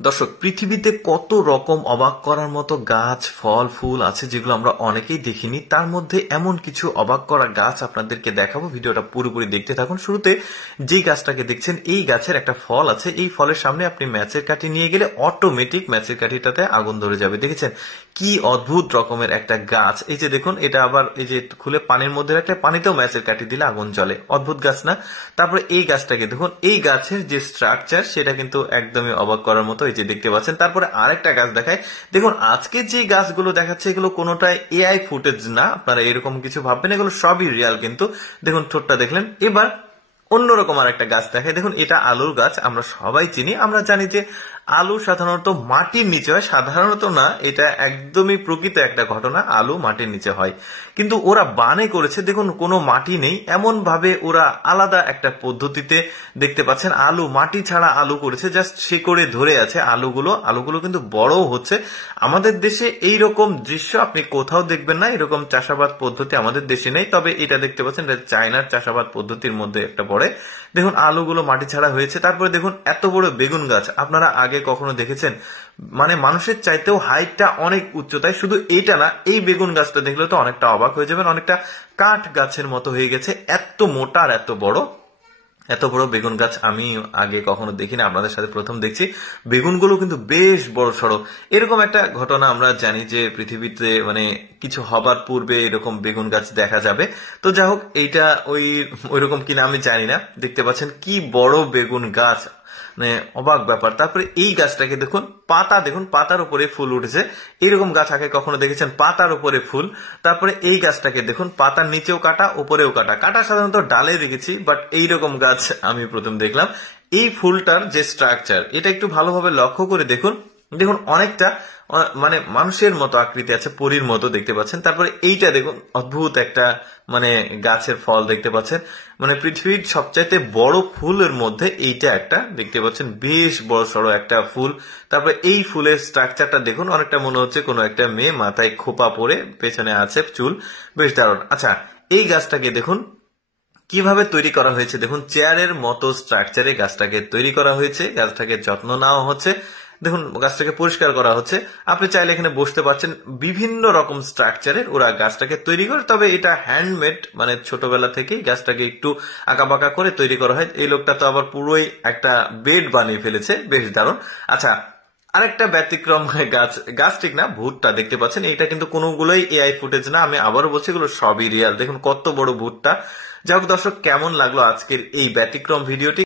দর্শক, পৃথিবীতে কত রকম অবাক করার মতো গাছ, ফল, ফুল আছে যেগুলো আমরা অনেকেই দেখিনি। তার মধ্যে এমন কিছু অবাক করা গাছ আপনাদেরকে দেখাবো। ভিডিওটা পুরোপুরি দেখতে থাকুন। শুরুতে যে গাছটাকে দেখছেন, এই গাছের একটা ফল আছে। এই ফলের সামনে আপনি ম্যাচের কাঠি নিয়ে গেলে অটোমেটিক ম্যাচের কাঠিটাতে আগুন ধরে যাবে। দেখেছেন কি অদ্ভুত রকমের একটা গাছ। এই যে দেখুন, এটা আবার এই যে খুলে পানির মধ্যে রাখলে পানিতেও ম্যাচের কাঠি দিলে আগুন জ্বলে। অদ্ভুত গাছ না? তারপরে এই গাছটাকে দেখুন, এই গাছের যে স্ট্রাকচার সেটা কিন্তু একদমই অবাক করার মতো। এই যে দেখতে পাচ্ছেন। তারপরে আরেকটা গাছ দেখায়। দেখুন, আজকে যে গাছগুলো দেখাচ্ছে এগুলো কোনোটাই এআই ফুটেজ না, আপনারা এরকম কিছু ভাববেন, এগুলো সবই রিয়াল। কিন্তু দেখুন, ঠোঁটটা দেখলেন। এবার অন্যরকম আর একটা গাছ দেখায়। দেখুন, এটা আলুর গাছ। আমরা সবাই চিনি, আমরা জানি যে আলু সাধারণত মাটির নিচে হয়। সাধারণত না, এটা একদমই প্রকৃত একটা ঘটনা, আলু মাটির নিচে হয়। কিন্তু ওরা বানে করেছে, দেখুন কোনো মাটি নেই, এমন ভাবে ওরা আলাদা একটা পদ্ধতিতে দেখতে পাচ্ছেন আলু, মাটি ছাড়া আলু করেছে, জাস্ট শিকড়ে ধরে আছে আলুগুলো কিন্তু বড়ও হচ্ছে। আমাদের দেশে এইরকম দৃশ্য আপনি কোথাও দেখবেন না। এরকম চাষাবাদ পদ্ধতি আমাদের দেশে নেই। তবে এটা দেখতে পাচ্ছেন, এটা চায়নার চাষাবাদ পদ্ধতির মধ্যে একটা পড়ে। দেখুন আলুগুলো মাটি ছাড়া হয়েছে। তারপরে দেখুন এত বড় বেগুন গাছ আপনারা আগে কখনো দেখেছেন? মানে মানুষের চাইতেও হাইটটা অনেক উচ্চতায়। শুধু এইটা না, এই বেগুন গাছটা দেখলে তো অনেকটা অবাক হয়ে যাবেন। অনেকটা কাঠ গাছের মতো হয়ে গেছে, এত মোটা আর এত বড় বেগুন গাছ আমি আগে কখনো দেখিনি, আপনাদের সাথে প্রথম দেখছি। বেগুনগুলো কিন্তু বেশ বড় সড়ো। এরকম একটা ঘটনা আমরা জানি যে পৃথিবীতে মানে কিছু হবার পূর্বে এরকম বেগুন গাছ দেখা যাবে। তো যাই হোক, এইটা ওইরকম কিনা আমি জানি না। দেখতে পাচ্ছেন কি বড় বেগুন গাছ, মানে অবাক ব্যাপার। তারপরে এই গাছটাকে দেখুন, পাতা দেখুন, পাতার উপরে ফুল উঠেছে। এরকম গাছ আগে কখনো দেখেছেন? পাতার উপরে ফুল। তারপরে এই গাছটাকে দেখুন, পাতার নিচেও কাটা, উপরেও কাটা সাধারণত ডালে দেখেছি, বাট এইরকম গাছ আমি প্রথম দেখলাম। এই ফুলটার যে স্ট্রাকচার, এটা একটু ভালোভাবে লক্ষ্য করে দেখুন। দেখুন অনেকটা মানে মানুষের মতো আকৃতি আছে, পরীর মতো দেখতে পাচ্ছেন। তারপরে এইটা দেখুন, অদ্ভুত একটা মানে গাছের ফল দেখতে পাচ্ছেন। মানে পৃথিবীর সবচাইতে বড় ফুলের মধ্যে এইটা একটা দেখতে পাচ্ছেন, বেশ বড় সড়ো একটা ফুল। তারপরে এই ফুলের স্ট্রাকচারটা দেখুন, অনেকটা মনে হচ্ছে কোনো একটা মেয়ে, মাথায় খোপা পরে, পেছনে আছে চুল, বেশ দারুণ। আচ্ছা, এই গাছটাকে দেখুন কিভাবে তৈরি করা হয়েছে। দেখুন চেয়ারের মতো স্ট্রাকচারে গাছটাকে তৈরি করা হয়েছে, গাছটাকে যত্ন নেওয়া হচ্ছে। দেখুন গাছটাকে পরিষ্কার করা হচ্ছে। আপনি চাইলে এখানে বসতে পারছেন। বিভিন্ন রকম স্ট্রাকচারের ওরা গাছটাকে তৈরি করে, তবে এটা হ্যান্ডমেড, মানে ছোটবেলা থেকেই গাছটাকে একটু আঁকাবাঁকা করে তৈরি করা হয়। এই লোকটা তো আবার পুরোই একটা বেড বানিয়ে ফেলেছে, বেশ দারুণ। আচ্ছা, আরেকটা ব্যতিক্রম গাছ ঠিক না, ভুট্টা দেখতে পাচ্ছেন। এটা কিন্তু কোনোগুলোই এআই ফুটেজ না, আমি আবারও বলছি এগুলো সবই রিয়াল। দেখুন কত বড় ভুট্টা। যাই হোক দর্শক, কেমন লাগলো আজকের এই ব্যতিক্রম ভিডিওটি?